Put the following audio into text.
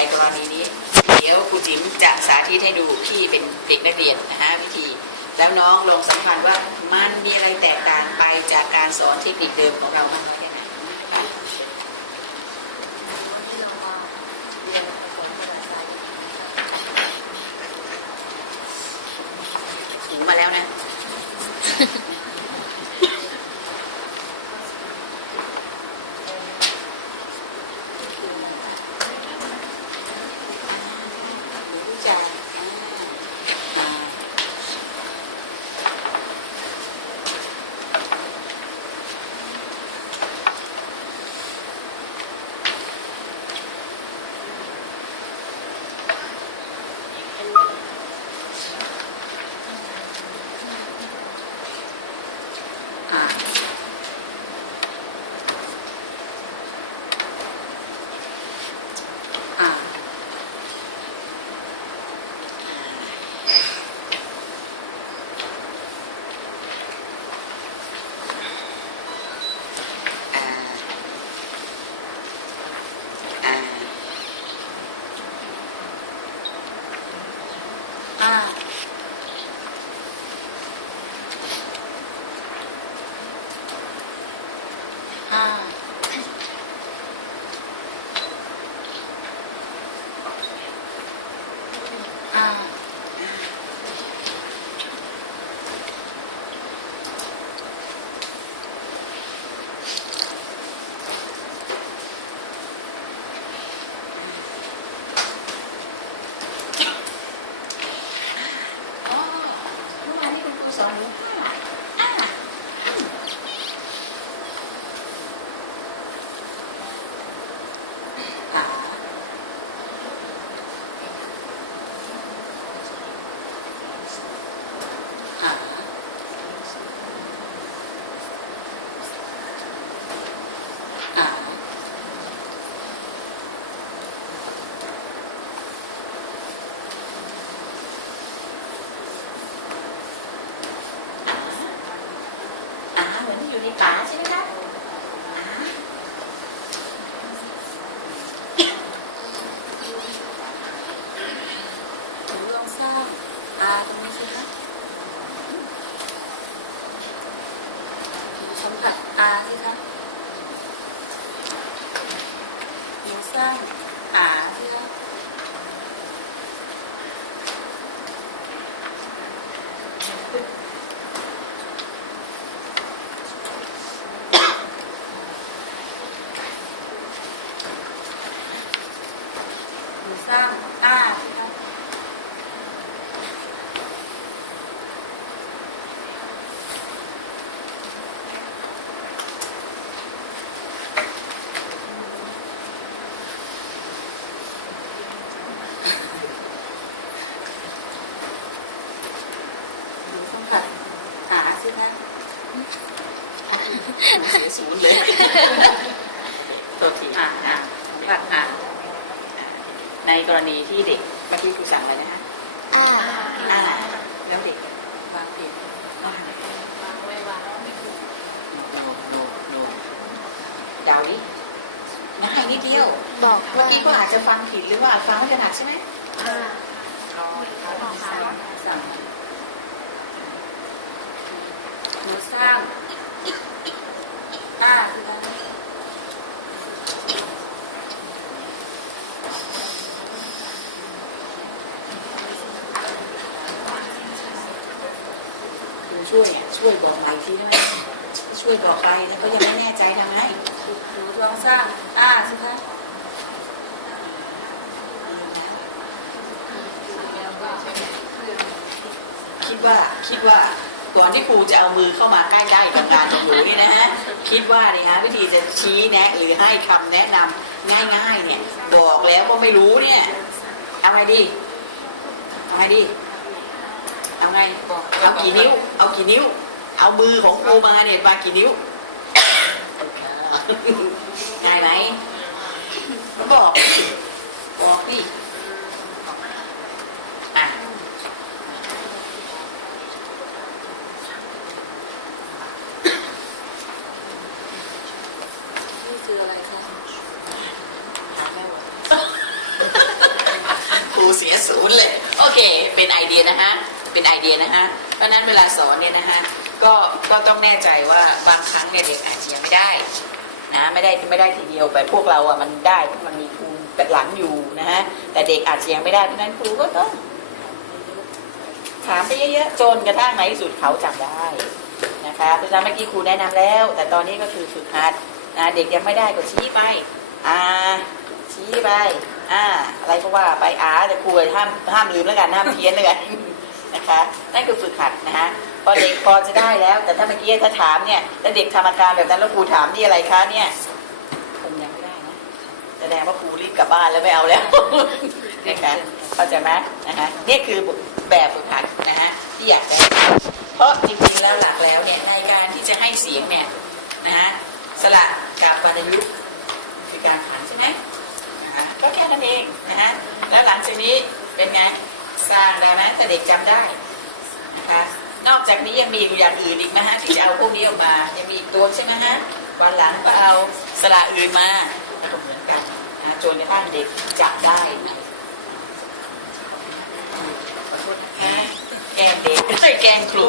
ในกรณีนี้ เดี๋ยวครูจิ๋มจะสาธิตให้ดูพี่เป็นเด็กนักเรียนนะฮะวิธี แล้วน้องลองสัมพันธ์ว่ามันมีอะไรแตกต่างไปจากการสอนเทคนิคเดิมของเราไหมนะคะ ถึงมาแล้วนะ รู้จักอ่าอ่าอ่า อ่าอ่าอ่าอ่าอ่าอ๋อเมื่อวานนี้คุณครูสอนหนูห้าอ่า อ่าอ่าอ่าอ่าเหมือนที่อยู่ในป่าใช่ไหมคะอ่าหนูลองสร้างอาตรงนี้สิคะหนู สัมผัสอาสิคะหนูสร้างอาสิคะหนูสร้างอาสิคะ ดูสัมผัสหาสิคะ เสียศูนย์เลยตัวทีอ่าอ่าสัมผัสอ่าในกรณีที่เด็กเมื่อกี้ครูสั่งอะไรนะฮะอ่าอ่าแล้วเด็กวางผิดวางไหนวางไว้วางไม่ถูกโนโนโนดาวดิง่ายนิดเดียว บอกเมื่อกี้ก็อาจจะฟังผิดหรือว่าฟังไม่ถนัดใช่ไหมอ่าสั่ง หนูสร้างอ่าคืออะไรคือช่วยอะช่วยบอกใหม่ทีได้ไหมช่วยบอกไปแล้วก็ยังไม่แน่ใจทำไงหนูลองสร้างอ่าสิคะคิดว่าคิดว่า ก่อนที่ครูจะเอามือเข้ามาใกล้ๆกับงานของหนูนี่นะฮะคิดว่าเนี่ยฮะวิธีจะชี้แนะหรือให้คำแนะนำง่าย ๆ เนี่ย บอกแล้วก็ไม่รู้เนี่ยเอาไงดีเอาไงดีเอาไงบอกเอากี่นิ้ว เอากี่นิ้ว เอามือของครูมาเนี่ยมากี่นิ้วง่ายไหมบอกดิบอกดิอะ นี่คืออะไรคะ ถามแม่บอก เสียศูนย์เลย โอเค เป็นไอเดียนะฮะเป็นไอเดียนะฮะเพราะนั้นเวลาสอนเนี่ยนะฮะก็ก็ต้องแน่ใจว่าบางครั้งเนี่ยเด็กอาจจะยังไม่ได้นะไม่ได้ไม่ได้ทีเดียวแบบพวกเราอะมันได้เพราะมันมีครูหลังอยู่นะฮะแต่เด็กอาจจะยังไม่ได้เพราะนั้นครูก็ต้องถามไปเยอะๆจนกระทั่งในที่สุดเขาจำได้นะคะเพราะฉะนั้นเมื่อกี้ครูแนะนำแล้ว แต่ตอนนี้ก็คือฝึกหัดนะเด็กยังไม่ได้ก็ชี้ไปอ่าชี้ไป อ่าอะไรก็ว่าไปอาแต่ครูห้ามห้ามลืมแล้วกันห้ามเพี้ยนเลยกันนะคะนั่นคือฝึกหัดนะฮะพอเด็กพอจะได้แล้ว แต่ถ้าเมื่อกี้ถ้าถามเนี่ยถ้าเด็กทำอาการแบบนั้นแล้วครูถามนี่อะไรคะเนี่ยคงยังไม่ได้นะแสดงว่าครูรีบกลับบ้านแล้วไม่เอาแล้วนะคะเข้าใจไหมนะคะนี่คือแบบฝึกหัดนะฮะที่อยากได้เพราะจริงๆแล้วหลักแล้วเนี่ยในการที่จะให้เสียงเนี่ยนะฮะสระกับวรรณยุกต์คือการขันใช่ไหมนะคะก็แค่นั้นเองนะฮะ แล้วหลังจากนี้เป็นไงสร้างได้ไหมแต่เด็กจำได้นะคะนอกจากนี้ยังมีอย่างอื่นอีกนะฮะที่จะเอาพวกนี้ออกมายังมีอีกตัวใช่ไหมฮะวันหลังก็เอาสระอื่นมาก็เหมือนกันนะจนกระทั่งเด็กจับได้ขอโทษนะคะแกงเด็กไม่ใช่แกงครู